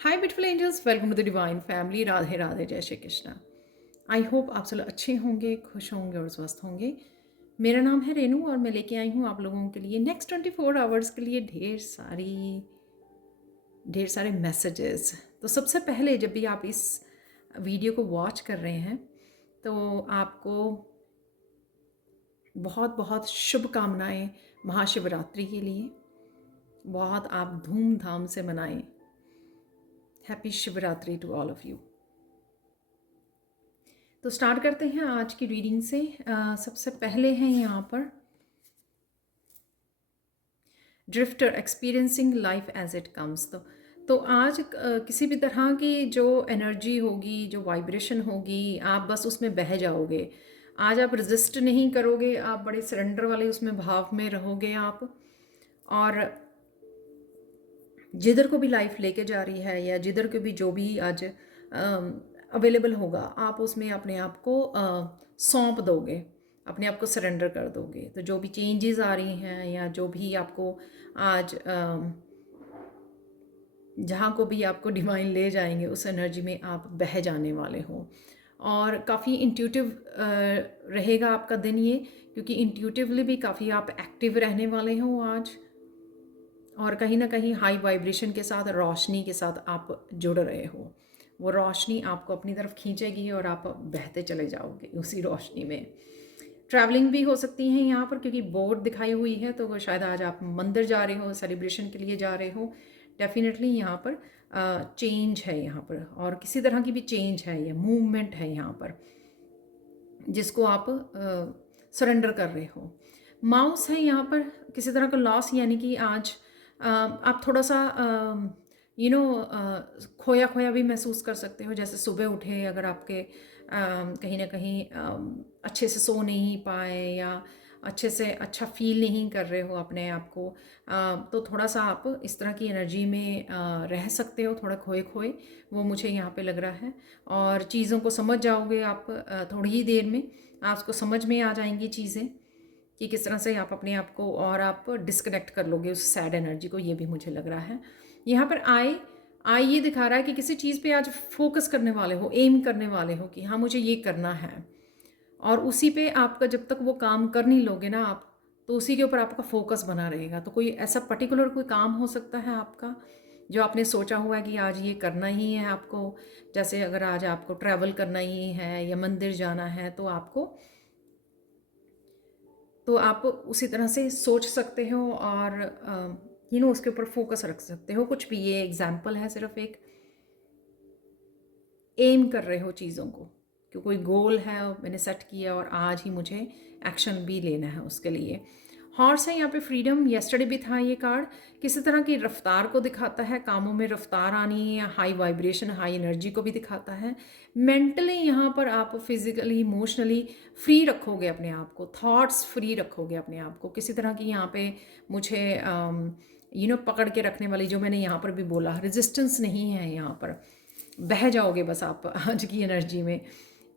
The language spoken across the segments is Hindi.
Hi beautiful angels, welcome to the divine family. Radhe Radhe, जय श्री कृष्णा। आई होप आप सब लोग अच्छे होंगे, खुश होंगे और स्वस्थ होंगे। मेरा नाम है रेनू और मैं लेके आई हूँ आप लोगों के लिए नेक्स्ट 24 आवर्स के लिए ढेर सारे मैसेजेस। तो सबसे पहले जब भी आप इस वीडियो को वॉच कर रहे हैं तो आपको बहुत बहुत शुभकामनाएं महाशिवरात्रि के लिए। बहुत आप धूमधाम से मनाएं। Happy Shivratri to all of you. तो स्टार्ट करते हैं आज की रीडिंग से। सबसे पहले हैं यहाँ पर drifter experiencing life as it comes. तो आज किसी भी तरह की जो एनर्जी होगी, जो वाइब्रेशन होगी, आप बस उसमें बह जाओगे। आज आप रजिस्ट नहीं करोगे, आप बड़े सरेंडर वाले उसमें भाव में रहोगे आप। और जिधर को भी लाइफ लेके जा रही है या जिधर को भी जो भी आज अवेलेबल होगा, आप उसमें अपने आप को सौंप दोगे, अपने आप को सरेंडर कर दोगे। तो जो भी चेंजेस आ रही हैं या जो भी आपको आज जहाँ को भी आपको डिवाइन ले जाएंगे, उस एनर्जी में आप बह जाने वाले हो। और काफ़ी इंट्यूटिव रहेगा आपका दिन ये, क्योंकि इंट्यूटिवली भी काफ़ी आप एक्टिव रहने वाले हो आज। और कहीं ना कहीं हाई वाइब्रेशन के साथ, रोशनी के साथ आप जुड़ रहे हो। वो रोशनी आपको अपनी तरफ खींचेगी और आप बहते चले जाओगे उसी रोशनी में। ट्रैवलिंग भी हो सकती है यहाँ पर, क्योंकि बोर्ड दिखाई हुई है, तो शायद आज आप मंदिर जा रहे हो, सेलिब्रेशन के लिए जा रहे हो। डेफिनेटली यहाँ पर चेंज है यहाँ पर, और किसी तरह की भी चेंज है, ये मूवमेंट है यहाँ पर जिसको आप सरेंडर कर रहे हो। माउस है यहाँ पर, किसी तरह का लॉस, यानी कि आज आप थोड़ा सा खोया खोया भी महसूस कर सकते हो। जैसे सुबह उठे, अगर आपके कहीं ना कहीं अच्छे से सो नहीं पाए या अच्छे से अच्छा फील नहीं कर रहे हो अपने आप को, तो थोड़ा सा आप इस तरह की एनर्जी में रह सकते हो, थोड़ा खोए खोए, वो मुझे यहाँ पे लग रहा है। और चीज़ों को समझ जाओगे आप थोड़ी ही देर में, आपको समझ में आ जाएंगी चीज़ें कि किस तरह से आप अपने आप को, और आप डिस्कनेक्ट कर लोगे उस सैड एनर्जी को, ये भी मुझे लग रहा है। यहाँ पर आई ये दिखा रहा है कि किसी चीज़ पे आज फोकस करने वाले हो, एम करने वाले हो कि हाँ मुझे ये करना है, और उसी पे आपका जब तक वो काम कर नहीं लोगे ना आप, तो उसी के ऊपर आपका फोकस बना रहेगा। तो कोई ऐसा पर्टिकुलर कोई काम हो सकता है आपका जो आपने सोचा हुआ है कि आज ये करना ही है आपको। जैसे अगर आज आपको ट्रैवल करना ही है या मंदिर जाना है, तो आप उसी तरह से सोच सकते हो और उसके ऊपर फोकस रख सकते हो। कुछ भी, ये एग्जाम्पल है, सिर्फ एक एम कर रहे हो चीज़ों को कि कोई गोल है मैंने सेट किया और आज ही मुझे एक्शन भी लेना है उसके लिए। हॉर्स है यहाँ पे, फ्रीडम, येस्टरडे भी था ये कार्ड। किसी तरह की रफ्तार को दिखाता है, कामों में रफ्तार आनी है, या हाई वाइब्रेशन, हाई एनर्जी को भी दिखाता है। मेंटली यहाँ पर आप फिजिकली, इमोशनली फ्री रखोगे अपने आप को, थॉट्स फ्री रखोगे अपने आप को। किसी तरह की यहाँ पे मुझे पकड़ के रखने वाली, जो मैंने यहाँ पर भी बोला, रेजिस्टेंस नहीं है यहाँ पर। बह जाओगे बस आप आज की एनर्जी में।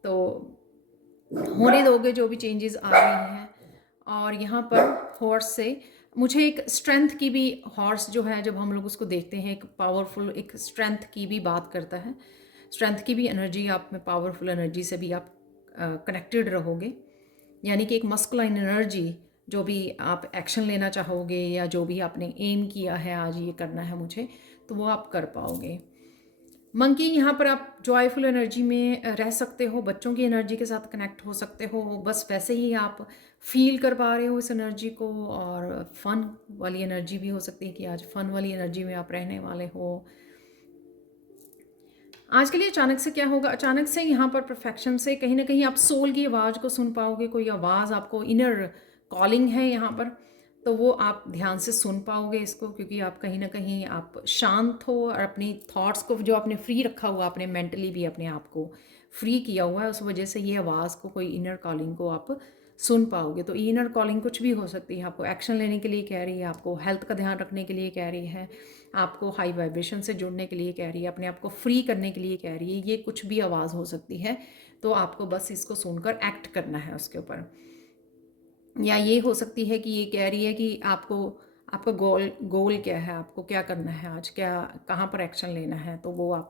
तो होने दोगे जो भी चेंजेस आ रही हैं। और यहाँ पर हॉर्स से मुझे एक स्ट्रेंथ की भी, हॉर्स जो है जब हम लोग उसको देखते हैं, एक पावरफुल, एक स्ट्रेंथ की भी बात करता है। स्ट्रेंथ की भी एनर्जी आप में, पावरफुल एनर्जी से भी आप कनेक्टेड रहोगे। यानी कि एक मस्कुलाइन एनर्जी, जो भी आप एक्शन लेना चाहोगे या जो भी आपने एम किया है आज ये करना है मुझे, तो वो आप कर पाओगे। मंकी, यहाँ पर आप जॉयफुल एनर्जी में रह सकते हो, बच्चों की एनर्जी के साथ कनेक्ट हो सकते हो, बस वैसे ही आप फील कर पा रहे हो इस एनर्जी को। और फन वाली एनर्जी भी हो सकती है कि आज फन वाली एनर्जी में आप रहने वाले हो। आज के लिए अचानक से क्या होगा, अचानक से यहाँ पर परफेक्शन से कहीं ना कहीं आप सोल की आवाज़ को सुन पाओगे। कोई आवाज़ आपको, इनर कॉलिंग है यहाँ पर, तो वो आप ध्यान से सुन पाओगे इसको, क्योंकि आप कहीं ना कहीं आप शांत हो और अपनी थॉट्स को जो आपने फ्री रखा हुआ, आपने मेंटली भी अपने आप को फ्री किया हुआ है, उस वजह से ये आवाज़ को, कोई इनर कॉलिंग को आप सुन पाओगे। तो इनर कॉलिंग कुछ भी हो सकती है, आपको एक्शन लेने के लिए कह रही है, आपको हेल्थ का ध्यान रखने के लिए कह रही है, आपको हाई वाइब्रेशन से जुड़ने के लिए कह रही है, अपने आप को फ्री करने के लिए कह रही है। ये कुछ भी आवाज़ हो सकती है, तो आपको बस इसको सुनकर एक्ट करना है उसके ऊपर। या ये हो सकती है कि ये कह रही है कि आपको आपका गोल गोल क्या है, आपको क्या करना है आज, क्या कहाँ पर एक्शन लेना है, तो वो आप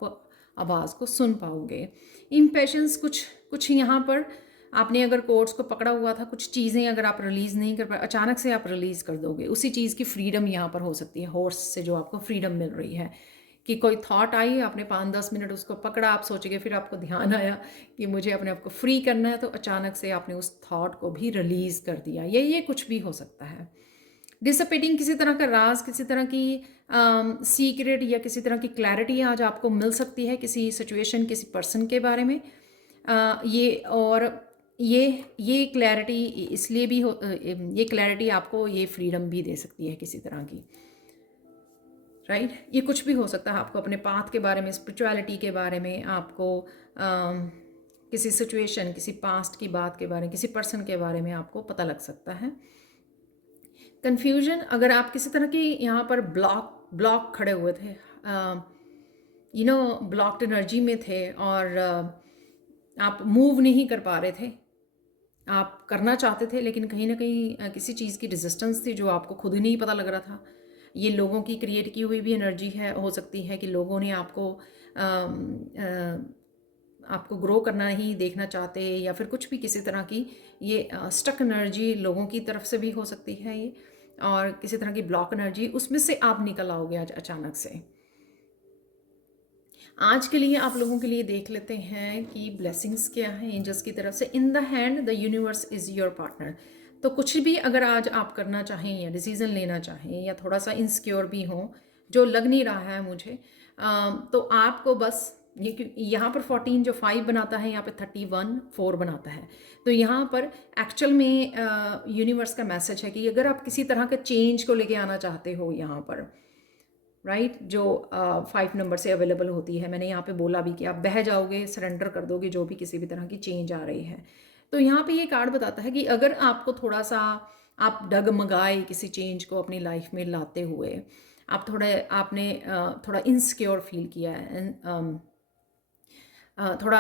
आवाज़ को सुन पाओगे। इम्पेशंस कुछ कुछ यहाँ पर आपने अगर कोर्स को पकड़ा हुआ था, कुछ चीज़ें अगर आप रिलीज़ नहीं कर पाए, अचानक से आप रिलीज़ कर दोगे, उसी चीज़ की फ्रीडम यहाँ पर हो सकती है। हॉर्स से जो आपको फ्रीडम मिल रही है कि कोई थॉट आई, आपने 5-10 मिनट उसको पकड़ा, आप सोचेंगे, फिर आपको ध्यान आया कि मुझे अपने आप को फ्री करना है, तो अचानक से आपने उस थॉट को भी रिलीज़ कर दिया। ये कुछ भी हो सकता है। डिसअपीयरिंग किसी तरह का राज, किसी तरह की सीक्रेट या किसी तरह की क्लैरिटी आज आपको मिल सकती है किसी सिचुएशन, किसी पर्सन के बारे में। ये और ये क्लैरिटी इसलिए भी ये क्लैरिटी आपको ये फ्रीडम भी दे सकती है किसी तरह की, राइट। ये कुछ भी हो सकता है, आपको अपने पाथ के बारे में, स्पिरिचुअलिटी के बारे में, आपको किसी सिचुएशन, किसी पास्ट की बात के बारे में, किसी पर्सन के बारे में आपको पता लग सकता है। कन्फ्यूजन, अगर आप किसी तरह की यहाँ पर ब्लॉक खड़े हुए थे, ब्लॉक्ड एनर्जी में थे और आप मूव नहीं कर पा रहे थे, आप करना चाहते थे लेकिन कहीं ना कहीं किसी चीज़ की रेजिस्टेंस थी जो आपको खुद ही नहीं पता लग रहा था। ये लोगों की क्रिएट की हुई भी एनर्जी है, हो सकती है कि लोगों ने आपको ग्रो करना ही देखना चाहते, या फिर कुछ भी किसी तरह की ये स्टक एनर्जी लोगों की तरफ से भी हो सकती है ये, और किसी तरह की ब्लॉक एनर्जी, उसमें से आप निकल आओगे आज अचानक से। आज के लिए आप लोगों के लिए देख लेते हैं कि ब्लेसिंग्स क्या है एंजल्स की तरफ से। In the hand the universe is your partner. तो कुछ भी अगर आज आप करना चाहें या डिसीज़न लेना चाहें या थोड़ा सा इनसिक्योर भी हों, जो लग नहीं रहा है मुझे, तो आपको बस यहाँ पर 14 जो 5 बनाता है, यहाँ पे 31 4 बनाता है। तो यहाँ पर एक्चुअल में यूनिवर्स का मैसेज है कि अगर आप किसी तरह के चेंज को लेके आना चाहते हो यहाँ पर, राइट, जो 5 नंबर से अवेलेबल होती है, मैंने यहाँ पे बोला भी कि आप बह जाओगे, सरेंडर कर दोगे जो भी किसी भी तरह की चेंज आ रही है। तो यहाँ पे ये कार्ड बताता है कि अगर आपको थोड़ा सा आप डगमगाए किसी चेंज को अपनी लाइफ में लाते हुए, आप आपने थोड़ा इनसिक्योर फील किया है, थोड़ा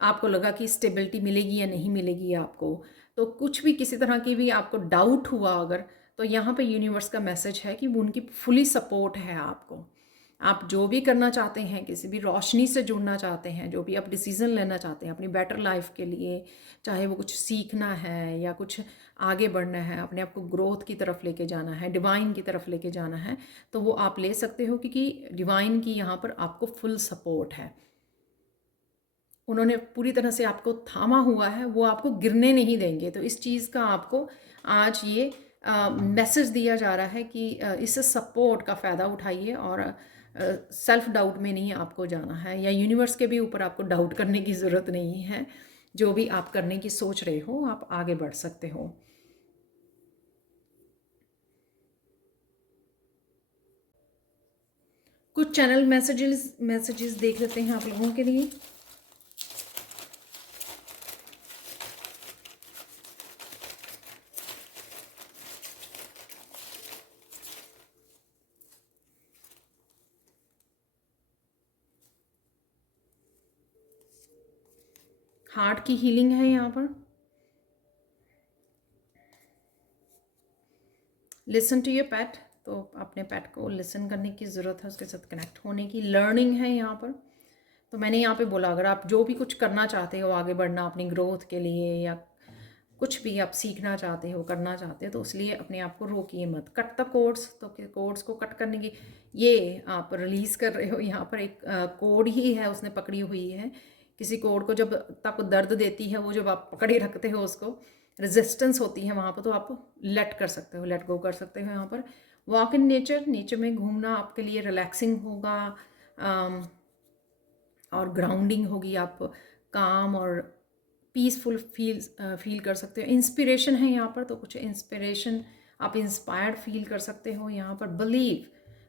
आपको लगा कि स्टेबिलिटी मिलेगी या नहीं मिलेगी आपको, तो कुछ भी किसी तरह की भी आपको डाउट हुआ अगर, तो यहाँ पे यूनिवर्स का मैसेज है कि वो उनकी फुली सपोर्ट है आपको। आप जो भी करना चाहते हैं, किसी भी रोशनी से जुड़ना चाहते हैं, जो भी आप डिसीज़न लेना चाहते हैं अपनी बेटर लाइफ के लिए, चाहे वो कुछ सीखना है या कुछ आगे बढ़ना है, अपने आप को ग्रोथ की तरफ लेके जाना है, डिवाइन की तरफ लेके जाना है, तो वो आप ले सकते हो, क्योंकि डिवाइन की यहाँ पर आपको फुल सपोर्ट है। उन्होंने पूरी तरह से आपको थामा हुआ है, वो आपको गिरने नहीं देंगे। तो इस चीज़ का आपको आज ये मैसेज दिया जा रहा है कि इस सपोर्ट का फ़ायदा उठाइए और सेल्फ डाउट में नहीं आपको जाना है, या यूनिवर्स के भी ऊपर आपको डाउट करने की ज़रूरत नहीं है। जो भी आप करने की सोच रहे हो, आप आगे बढ़ सकते हो। कुछ चैनल मैसेजेस देख लेते हैं आप लोगों के लिए। हार्ट की हीलिंग है यहाँ पर। लिसन टू योर पेट, तो अपने पेट को लिसन करने की ज़रूरत है, उसके साथ कनेक्ट होने की लर्निंग है यहाँ पर। तो मैंने यहाँ पे बोला अगर आप जो भी कुछ करना चाहते हो, आगे बढ़ना अपनी ग्रोथ के लिए, या कुछ भी आप सीखना चाहते हो, करना चाहते हो, तो इसलिए अपने आप को रोकिए मत। कट द कोड्स, तो कोड्स को कट करने की ये आप रिलीज़ कर रहे हो। यहाँ पर एक कोड ही है उसने पकड़ी हुई है। किसी कोड को जब तक दर्द देती है वो, जब आप पकड़े रखते हो उसको, रेजिस्टेंस होती है वहाँ पर, तो आप लेट कर सकते हो, लेट गो कर सकते हो। यहाँ पर वॉक इन नेचर, नेचर में घूमना आपके लिए रिलैक्सिंग होगा और ग्राउंडिंग होगी। आप काम और पीसफुल फील कर सकते हो। इंस्पिरेशन है यहाँ पर, तो कुछ इंस्पिरेशन, आप इंस्पायर्ड फील कर सकते हो यहाँ पर।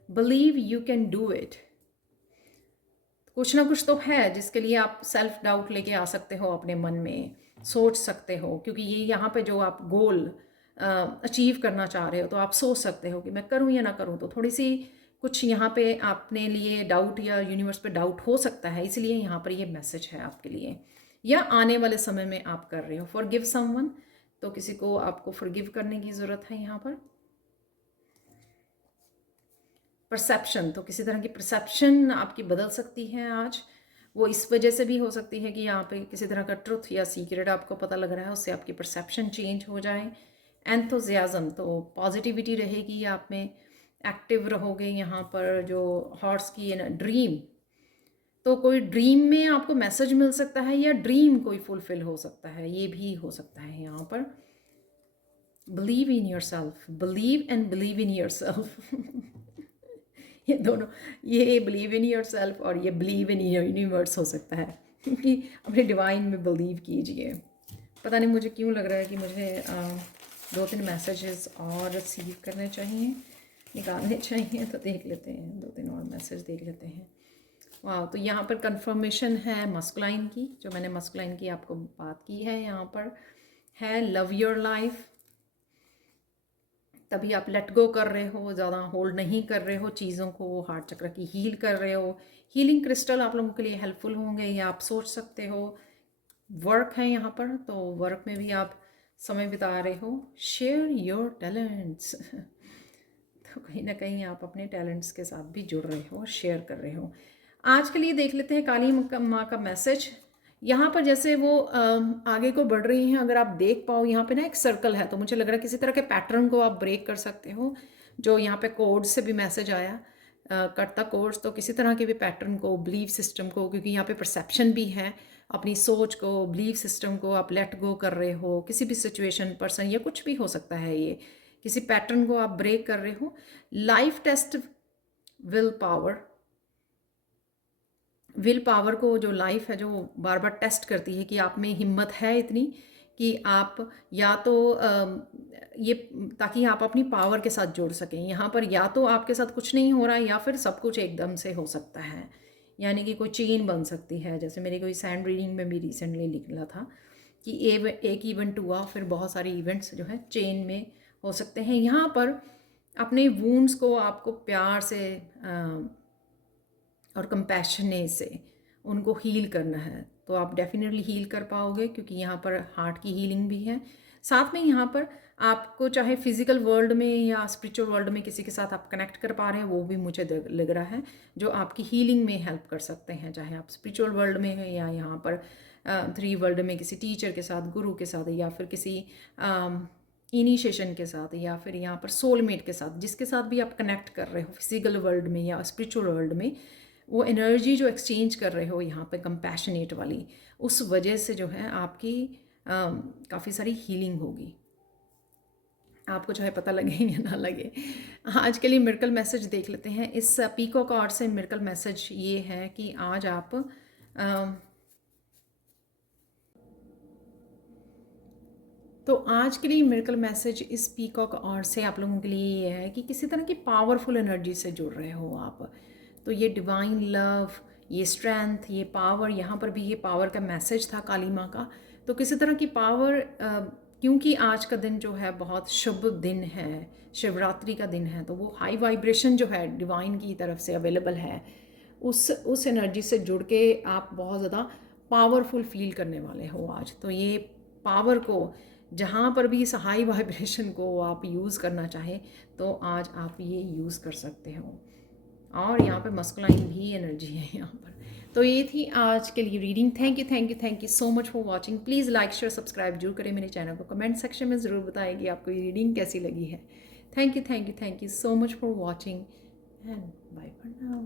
Believe you can do it. कुछ ना कुछ तो है जिसके लिए आप सेल्फ डाउट लेके आ सकते हो, अपने मन में सोच सकते हो, क्योंकि ये यहाँ पे जो आप गोल अचीव करना चाह रहे हो, तो आप सोच सकते हो कि मैं करूँ या ना करूँ। तो थोड़ी सी कुछ यहाँ पे अपने लिए डाउट या यूनिवर्स पे डाउट हो सकता है, इसलिए यहाँ पर ये मैसेज है आपके लिए, या आने वाले समय में आप कर रहे हो। फॉरगिव समवन, तो किसी को आपको फॉरगिव करने की ज़रूरत है यहाँ पर। परसेप्शन, तो किसी तरह की परसेप्शन आपकी बदल सकती है आज। वो इस वजह से भी हो सकती है कि यहाँ पे किसी तरह का ट्रुथ या सीक्रेट आपको पता लग रहा है, उससे आपकी परसेप्शन चेंज हो जाए। एंथुजियाज्म, तो पॉजिटिविटी रहेगी आप में, एक्टिव रहोगे यहाँ पर। जो हॉर्स की है ना ड्रीम, तो कोई ड्रीम में आपको मैसेज मिल सकता है या ड्रीम कोई फुलफिल हो सकता है, ये भी हो सकता है यहाँ पर। Believe in your self, believe and believe in your self ये दोनों, ये बिलीव इन योर सेल्फ और ये बिलीव इन योर यूनिवर्स हो सकता है, क्योंकि अपने डिवाइन में बिलीव कीजिए। पता नहीं मुझे क्यों लग रहा है कि मुझे 2-3 मैसेजेस और रिसीव करने चाहिए, निकालने चाहिए, तो देख लेते हैं, 2-3 और मैसेज देख लेते हैं। वाह, तो यहाँ पर कंफर्मेशन है मस्कुलाइन की, जो मैंने मस्कुलाइन की आपको बात की है। यहाँ पर है लव योर लाइफ, तभी आप लेट गो कर रहे हो, ज़्यादा होल्ड नहीं कर रहे हो चीज़ों को, हार्ट चक्र की हील कर रहे हो। हीलिंग क्रिस्टल आप लोगों के लिए हेल्पफुल होंगे, या आप सोच सकते हो। वर्क है यहाँ पर, तो वर्क में भी आप समय बिता रहे हो। शेयर योर टैलेंट्स तो कहीं ना कहीं आप अपने टैलेंट्स के साथ भी जुड़ रहे हो, शेयर कर रहे हो। आज के लिए देख लेते हैं काली माँ का मैसेज। यहाँ पर जैसे वो आगे को बढ़ रही हैं, अगर आप देख पाओ यहाँ पे ना एक सर्कल है, तो मुझे लग रहा है किसी तरह के पैटर्न को आप ब्रेक कर सकते हो। जो यहाँ पे कोड से भी मैसेज आया, कटता कोर्स, तो किसी तरह के भी पैटर्न को, बिलीफ सिस्टम को, क्योंकि यहाँ पे परसेप्शन भी है, अपनी सोच को, बिलीफ सिस्टम को आप लेट गो कर रहे हो। किसी भी सिचुएशन, पर्सन या कुछ भी हो सकता है, ये किसी पैटर्न को आप ब्रेक कर रहे हो। Life test will power, will power को, जो लाइफ है जो बार बार टेस्ट करती है कि आप में हिम्मत है इतनी कि आप या तो ये, ताकि आप अपनी पावर के साथ जुड़ सकें। यहाँ पर या तो आपके साथ कुछ नहीं हो रहा है, या फिर सब कुछ एकदम से हो सकता है, यानी कि कोई चेन बन सकती है। जैसे मेरी कोई सैंड रीडिंग में भी रिसेंटली निकला था कि एक इवेंट हुआ, फिर बहुत सारे इवेंट्स जो है चेन में हो सकते हैं। यहाँ पर अपने वूंड्स को आपको प्यार से और कंपैशनेट से उनको हील करना है, तो आप डेफिनेटली हील कर पाओगे, क्योंकि यहाँ पर हार्ट की हीलिंग भी है। साथ में यहाँ पर आपको चाहे फिजिकल वर्ल्ड में या स्पिरिचुअल वर्ल्ड में किसी के साथ आप कनेक्ट कर पा रहे हैं, वो भी मुझे लग रहा है जो आपकी हीलिंग में हेल्प कर सकते हैं, चाहे आप स्पिरिचुअल वर्ल्ड में हैं या यहाँ पर 3 वर्ल्ड में किसी टीचर के साथ, गुरु के साथ, या फिर किसी इनिशिएशन के साथ, या फिर यहाँ पर सोलमेट के साथ, जिसके साथ भी आप कनेक्ट कर रहे हो फिजिकल वर्ल्ड में या स्पिरिचुअल वर्ल्ड में, वो एनर्जी जो एक्सचेंज कर रहे हो यहाँ पे कंपैशनेट वाली, उस वजह से जो है आपकी काफ़ी सारी हीलिंग होगी, आपको चाहे पता लगे या ना लगे। आज के लिए मिरेकल मैसेज देख लेते हैं। इस पीकॉक आर्ट से मिरेकल मैसेज ये है कि आज आप तो आज के लिए मिरेकल मैसेज इस पीकॉक आर्ट से आप लोगों के लिए ये है कि किसी तरह की पावरफुल एनर्जी से जुड़ रहे हो आप। तो ये डिवाइन लव, ये स्ट्रेंथ, ये पावर, यहाँ पर भी ये पावर का मैसेज था काली माँ का। तो किसी तरह की पावर, क्योंकि आज का दिन जो है बहुत शुभ दिन है, शिवरात्रि का दिन है, तो वो हाई वाइब्रेशन जो है डिवाइन की तरफ से अवेलेबल है। उस एनर्जी से जुड़ के आप बहुत ज़्यादा पावरफुल फील करने वाले हो आज। तो ये पावर को, जहाँ पर भी इस हाई वाइब्रेशन को आप यूज़ करना चाहें, तो आज आप ये यूज़ कर सकते हो। और यहाँ पे मस्कुलाइन भी एनर्जी है यहाँ पर। तो ये थी आज के लिए reading. Thank you so much for watching. Please like share subscribe जरूर करें मेरे चैनल को। कमेंट सेक्शन में ज़रूर बताएगी आपको ये रीडिंग कैसी लगी है। Thank you so much for watching and bye for now.